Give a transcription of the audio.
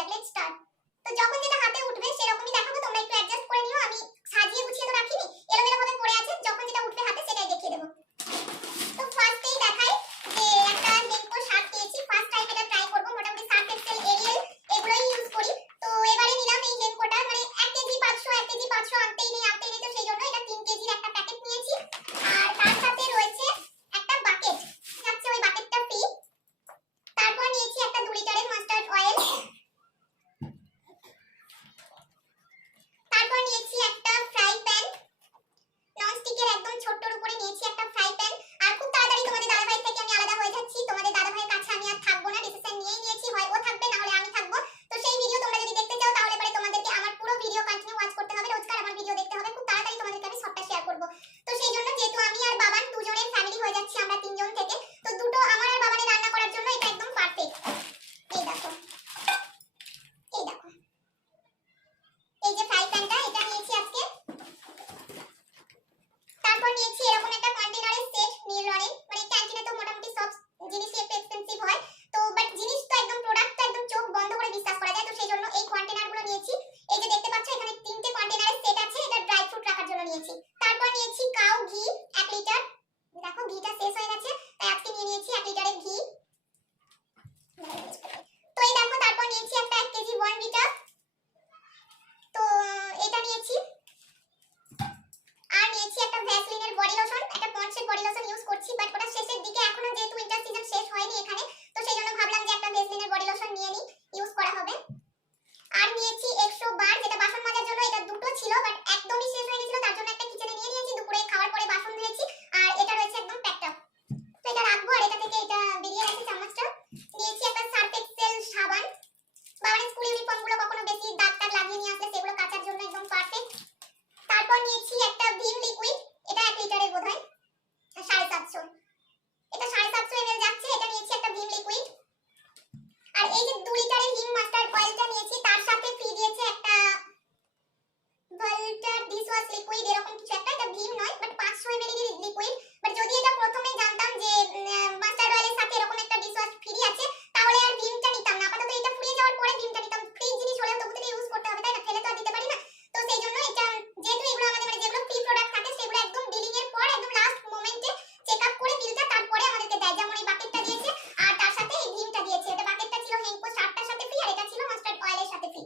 যাক, let's start. তো যখন যেটা হাতে উঠবে সেরকমই দেখাবো, তোমরা একটু অ্যাডজাস্ট করে নিও। আমি সাজিয়ে গুছিয়ে তো রাখিনি, এলোমেলো ভাবে পড়ে আছে, যখন যেটা উঠবে হাতে সেটাই দেখিয়ে দেবো। তো ফার্স্টেই দেখাই যে একটা হেনকো শার্ট পেয়েছি, ফার্স্ট টাইম এটা ট্রাই করব। মোটামুটি সার্ফ এক্সেল, এরিয়েল এগুলোই ইউজ করি। তো এবারে নিলাম এই হেনকোটা, মানে 1 কেজি 500 1 কেজি 500 আনতেই নেই, তো সেই জন্য এটা 3 কেজির একটা প্যাকেট নিয়েছি। আর তার সাথে রয়েছে একটা বাকেট, থাকছে ওই বাকেটটা ফ্রি। তারপর নিয়েছি একটা 2 লিটারের মাস্টার্ড অয়েল। তারপর নিয়েছি একটা ফ্রাই প্যান, ননস্টিকের একদম ছোট্টর উপরে নিয়েছি একটা ফ্রাই প্যান। আর খুব তাড়াতাড়ি তোমাদের দাদাভাই থেকে আমি আলাদা হয়ে যাচ্ছি, তোমাদের দাদাভাইয়ের কাছে আমি আর থাকবো না, ডিসিশন নিয়েই নিয়েছি, হয় ও থাকবে না হলে আমি থাকবো। তো সেই ভিডিও তোমরা যদি দেখতে চাও তাহলে পরে তোমাদেরকে আমার পুরো ভিডিও কন্টিনিউ ওয়াচ করতে হবে, রোজকার আমার ভিডিও দেখতে হবে, খুব তাড়াতাড়ি তোমাদেরকে আমি সবটা শেয়ার করব। তো সেই জন্য যেহেতু আমি আর বাবান দুজনের ফ্যামিলি হয়ে যাচ্ছি আমরা 3 জন থেকে, তো দুটো আমার আর বাবানের রান্না করার জন্য এটা একদম পারফেক্ট। এই দেখো, এই দেখো, এই যে ফ্রাই প্যানটা এটা নিয়েছি আজকে। তারপর নিয়েছি এরকম একটা কন্টেনারের সেট নীল রঙের, মানে ক্যান্টিনে তো মোটামুটি সব জিনিসই একটু এক্সপেন্সিভ হয়, তো বাট জিনিস তো একদম প্রোডাক্ট তো একদম চোখ বন্ধ করে বিশ্বাস করা যায়, তো সেই জন্য এই কন্টেনারগুলো নিয়েছি। এই যে দেখতে পাচ্ছ এখানে 3টে কন্টেনারের সেট আছে, এটা ড্রাই ফ্রুট রাখার জন্য নিয়েছি। তারপর নিয়েছি কাউ ঘি 1 লিটার, দেখো ঘিটা শেষ হয়ে গেছে তাই আজকে নিয়ে নিয়েছি 1 লিটারের ঘি। তো এই দেখো, তারপর নিয়েছি একটা 1 কেজি বর্নভিটা, তো এটা নিয়েছি। আর নিয়েছি একটা ভ্যাসলিনের বডি লোশন, একটা পন্ডসের বডি লোশন ইউজ করছি, বাট ওটা শেষের দিকে, এখনো যেহেতু উইন্টার সিজন শেষ হয়নি এখানে, তো সেই জন্য ভাবলাম যে একটা ভ্যাসলিনের বডি লোশন নিয়ে নিই, ইউজ করা হবে। আর নিয়েছি 100 বার, যেটা বাসন মাজার জন্য, এটা দুটো ছিল বাট একদমই শেষ হয়ে গেছিল, তার জন্য একটা কিচেনে নিয়ে নিয়েছি, দুপুরে খাওয়ার পরে বাসন ধুয়েছি। আর এটা রয়েছে একদম প্যাকড আপ, তো এটা রাখবো। আর এটা থেকে এটা বেরিয়ে গেছে চামচটা। নিয়েছি একটা সার্ফ এক্সেল সাবান, বাবার স্কুল ইউনিফর্মগুলো কখনো বেশি দাগ টাগ লাগিয়ে নিয়ে আসলে সেগুলো কাচার জন্য একদম পারফেক্ট। তারপর নিয়েছি একটা ভিম লিকুইড, এটা 1 লিটারের বোধহয় 750, এটা 750 ml যাচ্ছে, এটা নিয়েছি একটা ভিম লিকুইড। আর এই যে 2 লিটারের হিম মাস্টার্ড অয়েলটা নিয়েছি, তার সাথে ফ্রি দিয়েছে একটা ভলটার ডিশওয়াশ লিকুইড, এরকম কিছু একটা, এটা ভিম নয় বাট 500 ml এর লিকুইড। বাট যদি এটা প্রথমে জানতাম যে মাস্টার্ড অয়েলের সাথে এরকম একটা ডিশওয়াশ ফ্রি আছে, তাহলে আর ভিমটা নিতাম না, আপাতত এটা ফুরিয়ে যাওয়ার পরে ভিমটা নিতাম। ফ্রি জিনিস হলেও তবু থেকে ইউজ করতে হবে, তাই না, ফেলে তো আর দিতে পারি না। তো সেই জন্য এটা, যেহেতু এগুলো আমাদের মানে যেগুলো ফ্রি প্রোডাক্ট থাকে সেগুলো একদম বিলিং এর পর একদম লাস্ট মোমেন্টে চেকআপ করে বিলটা তারপরে আমাদেরকে দেয়, যেমন এই বাকেটটা দিয়েছে আর তার সাথে এই ভিমটা দিয়েছে। এটা বাকেটটা ছিল হেনকো শার্টটার সাথে ফ্রি, আর এটা ছিল মাস্টার্ড অয়েলের সাথে ফ্রি।